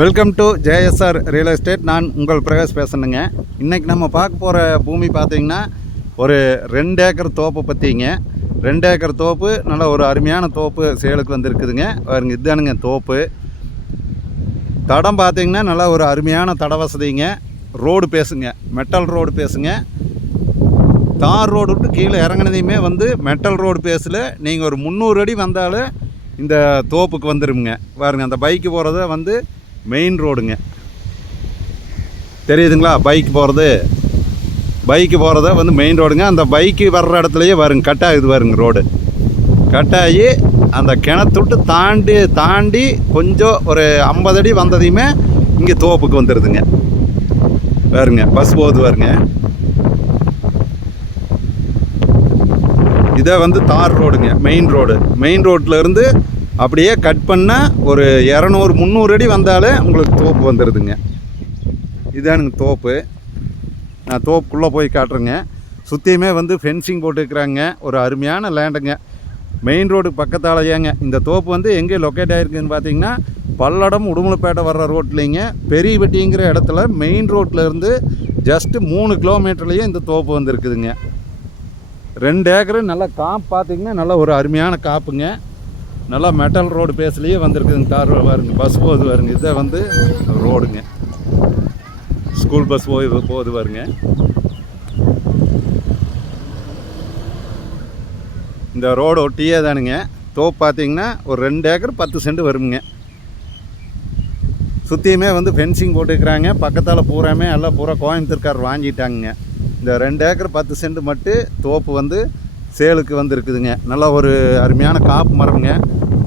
Welcome to JSR real estate. நான் உங்கள் பிரகாஷ் பேசணுங்க. இன்றைக்கி நம்ம பார்க்க போகிற பூமி பார்த்திங்கன்னா ஒரு 2 ஏக்கர் தோப்பு பற்றிங்க. 2 ஏக்கர் தோப்பு, நல்ல ஒரு அருமையான தோப்பு சேலுக்கு வந்துருக்குதுங்க. பாருங்க, இதுதானுங்க தோப்பு. தடம் பார்த்திங்கன்னா நல்லா ஒரு அருமையான தட வசதிங்க. ரோடு பேசுங்க, மெட்டல் ரோடு பேசுங்க. தார் ரோடு விட்டு கீழே இறங்கினதையுமே வந்து மெட்டல் ரோடு பேஸில் நீங்கள் ஒரு 300 அடி வந்தாலும் இந்த தோப்புக்கு வந்துடுங்க. பாருங்கள், அந்த பைக்கு போகிறத வந்து மெயின் ரோடுங்க. தெரியுதுங்களா? பைக்கு போகிறத வந்து மெயின் ரோடுங்க. அந்த பைக்கு வர்ற இடத்துலையே பாருங்க, கட்டாகுது பாருங்க. ரோடு கட்டாகி அந்த கிணத்துட்டு தாண்டி கொஞ்சம் ஒரு 50 அடி வந்ததையுமே இங்கே தோப்புக்கு வந்துடுதுங்க. பாருங்க, பஸ் போகுது பாருங்க. இதை வந்து தார் ரோடுங்க, மெயின் ரோடு. மெயின் ரோட்டில் இருந்து அப்படியே கட் பண்ணால் ஒரு 200-300 அடி வந்தாலே உங்களுக்கு தோப்பு வந்துடுதுங்க. இதானுங்க தோப்பு. நான் தோப்புக்குள்ளே போய் காட்டுறேங்க. சுற்றியுமே வந்து ஃபென்சிங் போட்டுருக்குறாங்க. ஒரு அருமையான லேண்டுங்க. மெயின் ரோடு பக்கத்தாலேயேங்க இந்த தோப்பு வந்து எங்கே லொக்கேட் ஆகிருக்குன்னு பார்த்தீங்கன்னா, பல்லடம் உடுமலைப்பேட்டை வர்ற ரோட்லேங்க, பெரியவெட்டிங்கிற இடத்துல மெயின் ரோட்டில் இருந்து ஜஸ்ட்டு 3 கிலோமீட்டர்லேயே இந்த தோப்பு வந்துருக்குதுங்க. 2 ஏக்கரு நல்லா காப்பு பார்த்திங்கன்னா நல்லா ஒரு அருமையான காப்புங்க. நல்லா மெட்டல் ரோடு பேஸ்லேயே வந்துருக்குதுங்க. தார் பாருங்க, பஸ் போகுது பாருங்க. இதை வந்து ரோடுங்க, ஸ்கூல் பஸ் போகுது பாருங்க. இந்த ரோடு ஒட்டியே தானுங்க தோப்பு. பார்த்திங்கன்னா ஒரு 2 ஏக்கர் 10 சென்ட் வருங்க. சுற்றியுமே வந்து ஃபென்சிங் போட்டுக்கிறாங்க. பக்கத்தால் பூராமே எல்லாம் பூரா கோயம்புத்தூர்கார் வாங்கிட்டாங்க. இந்த 2 ஏக்கர் 10 சென்ட் மட்டும் தோப்பு வந்து சேலுக்கு வந்துருக்குதுங்க. நல்லா ஒரு அருமையான காப்பு மரம்ங்க.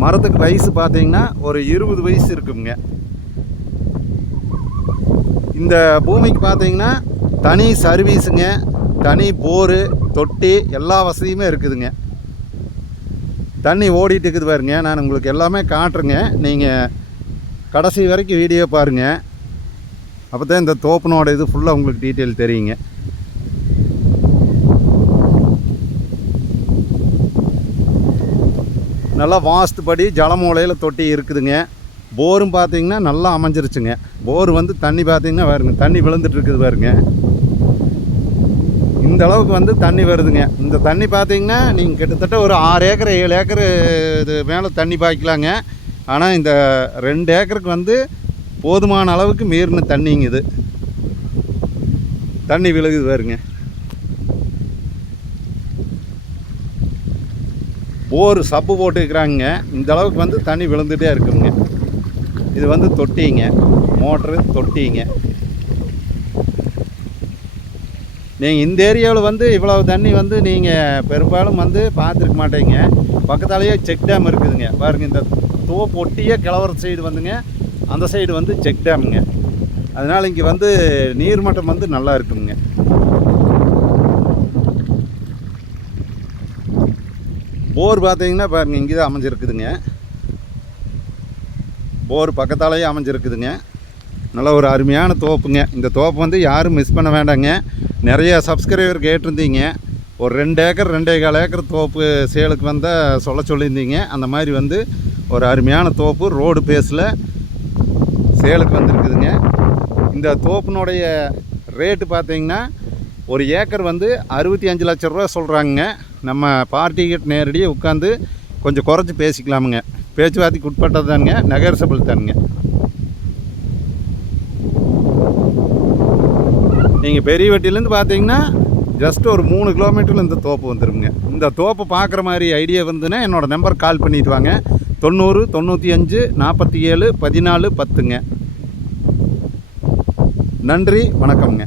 மரத்துக்கு வயசு பார்த்தீங்கன்னா ஒரு 20 வயசு இருக்குங்க. இந்த பூமிக்கு பார்த்தீங்கன்னா தனி சர்வீஸுங்க, தனி போரு, தொட்டி, எல்லா வசதியுமே இருக்குதுங்க. தண்ணி ஓடிட்டு இருக்குது பாருங்க. நான் உங்களுக்கு எல்லாமே காட்டுறேங்க. நீங்கள் கடைசி வரைக்கும் வீடியோ பாருங்கள். அப்போ தான் இந்த தோப்புனோட இது ஃபுல்லாக உங்களுக்கு டீட்டெயில் தெரியுங்க. நல்லா வாஸ்துபடி ஜலமூலையில் தொட்டி இருக்குதுங்க. போரும் பார்த்திங்கன்னா நல்லா அமைஞ்சிருச்சுங்க. போர் வந்து தண்ணி பார்த்திங்கன்னா பாருங்க, தண்ணி விழுந்துட்டு இருக்குது பாருங்க. இந்த அளவுக்கு வந்து தண்ணி வருதுங்க. இந்த தண்ணி பார்த்திங்கன்னா நீங்கள் கிட்டத்தட்ட ஒரு 6 ஏக்கர் 7 ஏக்கர் இது மேலே தண்ணி பாய்க்கலாங்க. ஆனால் இந்த 2 ஏக்கருக்கு வந்து போதுமான அளவுக்கு மீறின தண்ணிங்க. இது தண்ணி விழுகுது பாருங்க. போர் சப்பு போட்டுக்கிறாங்க. இந்த அளவுக்கு வந்து தண்ணி விழுந்துகிட்டே இருக்குங்க. இது வந்து தொட்டிங்க, மோட்ரு தொட்டிங்க. நீங்கள் இந்த ஏரியாவில் வந்து இவ்வளவு தண்ணி வந்து நீங்கள் பெரும்பாலும் வந்து பார்த்துருக்க மாட்டீங்க. பக்கத்தாலேயே செக் டேம் இருக்குதுங்க பாருங்கள். இந்த தோப்பு ஒட்டியே கிழவர சைடு வந்துங்க, அந்த சைடு வந்து செக் டேமுங்க. அதனால் இங்கே வந்து நீர்மட்டம் வந்து நல்லா இருக்குங்க. போர் பார்த்தீங்கன்னா பாருங்கள், இங்கே தான் அமைஞ்சிருக்குதுங்க. போர் பக்கத்தாலேயே அமைஞ்சிருக்குதுங்க. நல்ல ஒரு அருமையான தோப்புங்க. இந்த தோப்பு வந்து யாரும் மிஸ் பண்ண வேண்டாங்க. நிறைய சப்ஸ்கிரைபர் கேட்டிருந்தீங்க. ஒரு 2 ஏக்கர் 2.25 ஏக்கர் தோப்பு சேலுக்கு வந்தால் சொல்லியிருந்தீங்க. அந்த மாதிரி வந்து ஒரு அருமையான தோப்பு ரோடு பேஸில் சேலுக்கு வந்துருக்குதுங்க. இந்த தோப்பினுடைய ரேட்டு பார்த்தீங்கன்னா ஒரு ஏக்கர் வந்து 65 லட்சம் ரூபா சொல்கிறாங்க. நம்ம பார்ட்டிகிட்ட நேரடியாக உட்காந்து கொஞ்சம் குறைச்சி பேசிக்கலாமுங்க. பேச்சுவார்த்தைக்கு உட்பட்டது தானுங்க, நெகோசியபிள் தானுங்க. நீங்கள் பெரியவெட்டிலேருந்து பார்த்தீங்கன்னா ஜஸ்ட் ஒரு 3 கிலோமீட்டரில் இந்த தோப்பு வந்துடுங்க. இந்த தோப்பை பார்க்குற மாதிரி ஐடியா இருந்துன்னா என்னோடய நம்பர் கால் பண்ணிட்டு வாங்க. 90 95 47 14 10ங்க. நன்றி, வணக்கம்ங்க.